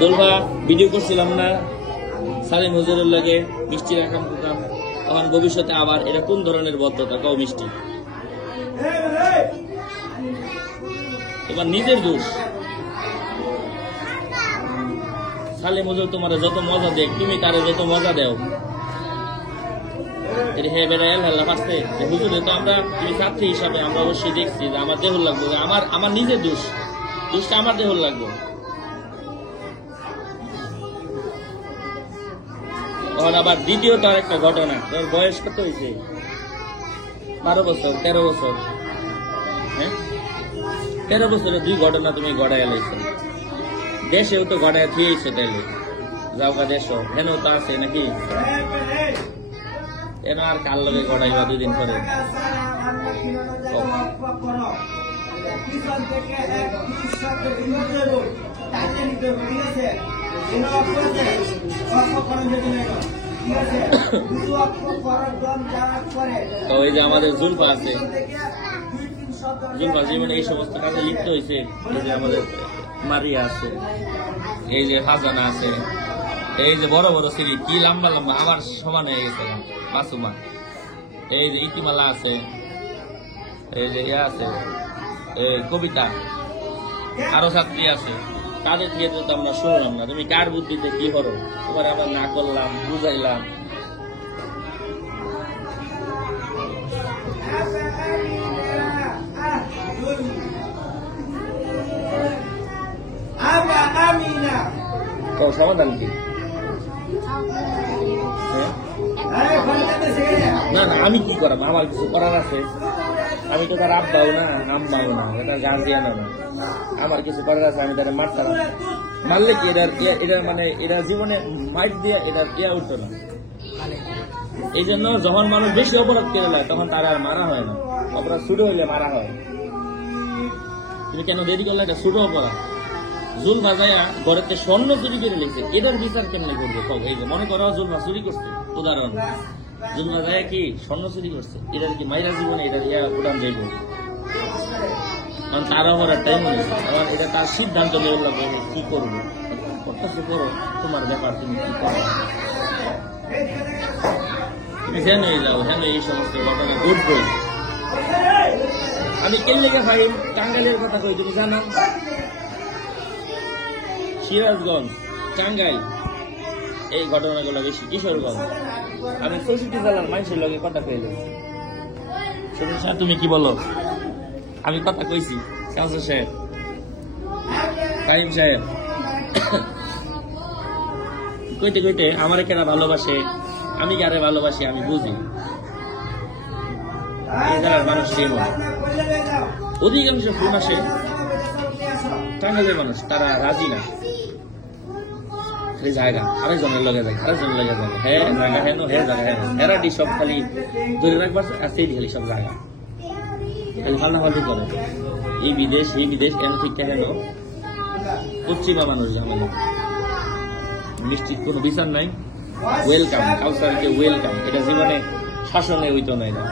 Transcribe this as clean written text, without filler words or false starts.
জলভা video করছিলাম না সালিম হুজুরের লাগে মিষ্টি রাখাম করতাম, তখন ভবিষ্যতে আবার এটা কোন ধরনের বদ্ধতা কও মিষ্টি তোমার নিজের দোষ। সালিম হুজুর তোমার যত মজা দেখ, তুমি তারে যত মজা দেও, হে বেড়া এল পারছে হুজুরে তো আমরা তুমি ছাত্রী হিসাবে আমরা অবশ্যই দেখছি যে আমার দেহ লাগবে, আমার নিজের দোষটা আমার দেহ লাগবে। তখন আবার দ্বিতীয়ত আরেকটা ঘটনা, তোর বয়স কত হয়েছে? 12 বছর 13 বছর, হ্যাঁ 13 বছরে 2 ঘটনা তুমি গড়াইয়া লাইছো, দেশেও তো গড়াইয়া থিয়েছে, তাইলে যাও গা দেশ হেন তো আছে নাকি, এন আর কাল লগে গড়াইবা 2 দিন পরে। তো ওই যে আমাদের জুলফা আছে, জুলফা জীবনে এই সমস্ত কাজে লিপ্ত হয়েছে। এই যে আমাদের মারিয়া আছে, এই যে ফাজানা আছে, এই যে বড় বড় সিঁড়ি কি লম্বা লম্বা আমার সমান হয়ে গেছে মাসুমা, এই যে ইতিমালা আছে, এই যে ইয়া আছে এই কবিতা, আরো ছাত্রী আছে, তাদের থেকে তো আমরা শুনলাম না। তুমি কার বুদ্ধিতে কি করো, তোমার আমরা না করলাম বুঝাইলাম। তো সমাধান কি? না না আমি কি করাম, আমার কিছু করার আছে, আমি তো তার আব্বাও না আম্মাও না, এটা গার্জিয়ানও না, আমার কিছু করার আছে। আমি তারা মারতাম, মারলে কি এটা মানে এটা জীবনে মাইট দিয়ে এটা ইয়া উঠতো না। এই জন্য যখন মানুষ বেশি অপরাধ করে নেয় তখন তারা আর মারা হয় না, অপরাধ শুরু হইলে মারা হয়। তুমি কেন দেরি করলে? এটা ছোট অপরাধ। জুলফা যায়া ঘরেতে স্বর্ণ চুরি করে লেগেছে, এটার বিচার কেমনে করবে? এই যে মনে করো জুলফা চুরি করছে, উদাহরণ জুলফা যায় কি স্বর্ণ চুরি করছে, এটার কি মাইরা জীবনে এটা ইয়া উড়ান যাইব? কারণ তার অপরাধ টাইম হয়েছে, আমার এটা তার সিদ্ধান্ত নেওয়ার লাগবে কি করবো। করতেছে করো, তোমার ব্যাপার, তুমি কি করো, তুমি যেন যাও যেন এই সমস্ত ঘটনা ঘটবো। আমি কেন লেগে ভাই টাঙ্গাইলের কথা কই, তুমি জানা? সিরাজগঞ্জ, টাঙ্গাইল এই ঘটনাগুলো বেশি। কিশোরগঞ্জ, আমি 64 জেলার মানুষের লগে কথা কইলে, তুমি কি বলো? আমি কথা কইছি কাউন্সিলর সাহেব, কারিম সাহেব, কইতে কইতে আমার কেনা ভালোবাসে, আমি কারে ভালোবাসি আমি বুঝি। এই জেলার মানুষ অধিকাংশ ফোন আসে টাঙ্গাইলের মানুষ, তারা রাজি না জায়গা আরেকজনের লগে যায়, আরেকজনের লগে যায়, হ্যাঁ জায়গা হেন হ্যাঁ জায়গা হেন, এরাটি সব খালি ধরে রাখবার আর সেই খালি সব জায়গা ফাল্টাফাল্টি করে। এই বিদেশ এন ঠিক হেন পশ্চিমা মানুষ জানে নিশ্চিত কোনো বিচার নাই। ওয়েলকাম কাউসারকে ওয়েলকাম, এটা জীবনে শাসনে হইতো না। এটা